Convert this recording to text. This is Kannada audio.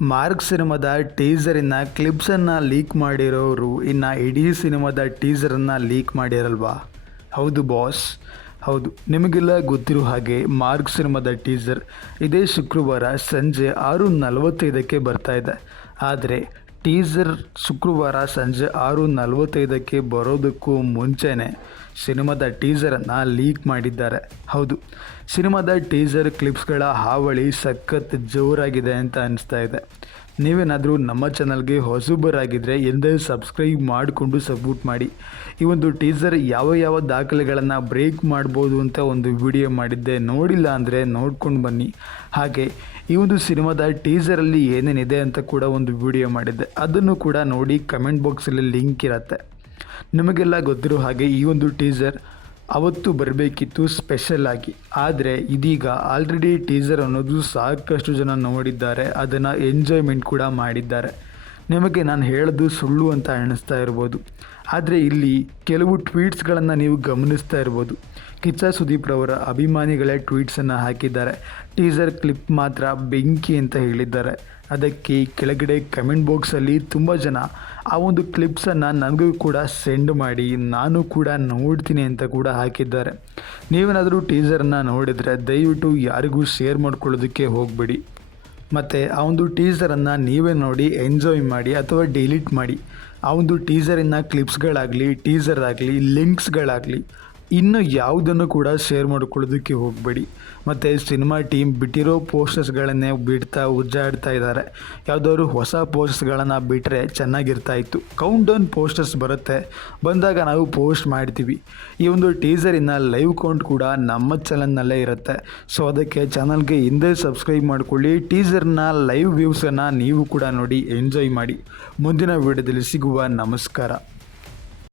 ಮಾರ್ಕ್ ಸಿನಿಮಾದ ಟೀಸರಿನ ಕ್ಲಿಪ್ಸನ್ನು ಲೀಕ್ ಮಾಡಿರೋರು ಇನ್ನು ಇಡೀ ಸಿನಿಮಾದ ಟೀಸರನ್ನು ಲೀಕ್ ಮಾಡಿರಲ್ವಾ? ಹೌದು ಬಾಸ್, ಹೌದು. ನಿಮಗೆಲ್ಲ ಗೊತ್ತಿರೋ ಹಾಗೆ ಮಾರ್ಕ್ ಸಿನಿಮಾದ ಟೀಸರ್ ಇದೇ ಶುಕ್ರವಾರ ಸಂಜೆ 6:45ಕ್ಕೆ ಬರ್ತಾ ಇದೆ. ಆದರೆ ಟೀಸರ್ ಶುಕ್ರವಾರ ಸಂಜೆ 6:45ಕ್ಕೆ ಬರೋದಕ್ಕೂ ಮುಂಚೆನೇ ಸಿನಿಮಾದ ಟೀಸರನ್ನು ಲೀಕ್ ಮಾಡಿದ್ದಾರೆ. ಹೌದು, ಸಿನಿಮಾದ ಟೀಸರ್ ಕ್ಲಿಪ್ಸ್ಗಳ ಹಾವಳಿ ಸಖತ್ ಜೋರಾಗಿದೆ ಅಂತ ಅನಿಸ್ತಾ ಇದೆ. ನೀವೇನಾದರೂ ನಮ್ಮ ಚಾನಲ್ಗೆ ಹೊಸಬರಾಗಿದ್ದರೆ ಎಂದೇ ಸಬ್ಸ್ಕ್ರೈಬ್ ಮಾಡಿಕೊಂಡು ಸಪೋರ್ಟ್ ಮಾಡಿ. ಈ ಒಂದು ಟೀಸರ್ ಯಾವ ದಾಖಲೆಗಳನ್ನು ಬ್ರೇಕ್ ಮಾಡ್ಬೋದು ಅಂತ ಒಂದು ವಿಡಿಯೋ ಮಾಡಿದ್ದೆ, ನೋಡಿಲ್ಲ ಅಂದರೆ ನೋಡ್ಕೊಂಡು ಬನ್ನಿ. ಹಾಗೆ ಈ ಒಂದು ಸಿನಿಮಾದ ಟೀಸರಲ್ಲಿ ಏನೇನಿದೆ ಅಂತ ಕೂಡ ಒಂದು ವಿಡಿಯೋ ಮಾಡಿದ್ದೆ, ಅದನ್ನು ಕೂಡ ನೋಡಿ. ಕಮೆಂಟ್ ಬಾಕ್ಸಲ್ಲಿ ಲಿಂಕ್ ಇರುತ್ತೆ. ನಿಮಗೆಲ್ಲ ಗೊತ್ತಿರೋ ಹಾಗೆ ಈ ಒಂದು ಟೀಸರ್ ಅವತ್ತು ಬರಬೇಕಿತ್ತು ಸ್ಪೆಷಲ್ ಆಗಿ. ಆದರೆ ಇದೀಗ ಆಲ್ರೆಡಿ ಟೀಸರ್ ಅನ್ನೋದು ಸಾಕಷ್ಟು ಜನ ನೋಡಿದ್ದಾರೆ, ಅದನ್ನು ಎಂಜಾಯ್ಮೆಂಟ್ ಕೂಡ ಮಾಡಿದ್ದಾರೆ. ನಿಮಗೆ ನಾನು ಹೇಳೋದು ಸುಳ್ಳು ಅಂತ ಅನ್ನಿಸ್ತಾ ಇರ್ಬೋದು, ಆದರೆ ಇಲ್ಲಿ ಕೆಲವು ಟ್ವೀಟ್ಸ್ಗಳನ್ನು ನೀವು ಗಮನಿಸ್ತಾ ಇರ್ಬೋದು. ಕಿಚ್ಚ ಸುದೀಪ್ ರವರ ಅಭಿಮಾನಿಗಳೇ ಟ್ವೀಟ್ಸನ್ನು ಹಾಕಿದ್ದಾರೆ. ಟೀಸರ್ ಕ್ಲಿಪ್ ಮಾತ್ರ ಬೆಂಕಿ ಅಂತ ಹೇಳಿದ್ದಾರೆ. ಅದಕ್ಕೆ ಕೆಳಗಡೆ ಕಮೆಂಟ್ ಬಾಕ್ಸಲ್ಲಿ ತುಂಬ ಜನ ಆ ಒಂದು ಕ್ಲಿಪ್ಸನ್ನು ನನಗೂ ಕೂಡ ಸೆಂಡ್ ಮಾಡಿ, ನಾನು ಕೂಡ ನೋಡ್ತೀನಿ ಅಂತ ಕೂಡ ಹಾಕಿದ್ದಾರೆ. ನೀವೇನಾದರೂ ಟೀಸರನ್ನು ನೋಡಿದರೆ ದಯವಿಟ್ಟು ಯಾರಿಗೂ ಶೇರ್ ಮಾಡ್ಕೊಳ್ಳೋದಕ್ಕೆ ಹೋಗಬೇಡಿ. ಮತ್ತು ಆ ಒಂದು ಟೀಸರನ್ನು ನೀವೇ ನೋಡಿ ಎಂಜಾಯ್ ಮಾಡಿ ಅಥವಾ ಡಿಲೀಟ್ ಮಾಡಿ. ಆ ಒಂದು ಟೀಸರಿನ ಕ್ಲಿಪ್ಸ್ಗಳಾಗಲಿ, ಟೀಸರ್ ಆಗಲಿ, ಲಿಂಕ್ಸ್ಗಳಾಗಲಿ ಇನ್ನು ಯಾವುದನ್ನು ಕೂಡ ಶೇರ್ ಮಾಡ್ಕೊಳ್ಳೋದಕ್ಕೆ ಹೋಗಬೇಡಿ. ಮತ್ತು ಸಿನಿಮಾ ಟೀಮ್ ಬಿಟ್ಟಿರೋ ಪೋಸ್ಟರ್ಸ್ಗಳನ್ನೇ ಬಿಡ್ತಾ ಉಜ್ಜಾಡ್ತಾ ಇದ್ದಾರೆ. ಯಾವುದಾದ್ರು ಹೊಸ ಪೋಸ್ಟರ್ಸ್ಗಳನ್ನು ಬಿಟ್ಟರೆ ಚೆನ್ನಾಗಿರ್ತಾಯಿತ್ತು. ಕೌಂಟ್ ಡೌನ್ ಪೋಸ್ಟರ್ಸ್ ಬರುತ್ತೆ, ಬಂದಾಗ ನಾವು ಪೋಸ್ಟ್ ಮಾಡ್ತೀವಿ. ಈ ಒಂದು ಟೀಸರಿನ ಲೈವ್ ಕೌಂಟ್ ಕೂಡ ನಮ್ಮ ಚಾನಲ್ನಲ್ಲೇ ಇರುತ್ತೆ. ಸೊ ಅದಕ್ಕೆ ಚಾನಲ್ಗೆ ಹಿಂದೆ ಸಬ್ಸ್ಕ್ರೈಬ್ ಮಾಡಿಕೊಳ್ಳಿ. ಟೀಸರ್ನ ಲೈವ್ ವ್ಯೂಸನ್ನು ನೀವು ಕೂಡ ನೋಡಿ ಎಂಜಾಯ್ ಮಾಡಿ. ಮುಂದಿನ ವಿಡಿಯೋದಲ್ಲಿ ಸಿಗುವ. ನಮಸ್ಕಾರ.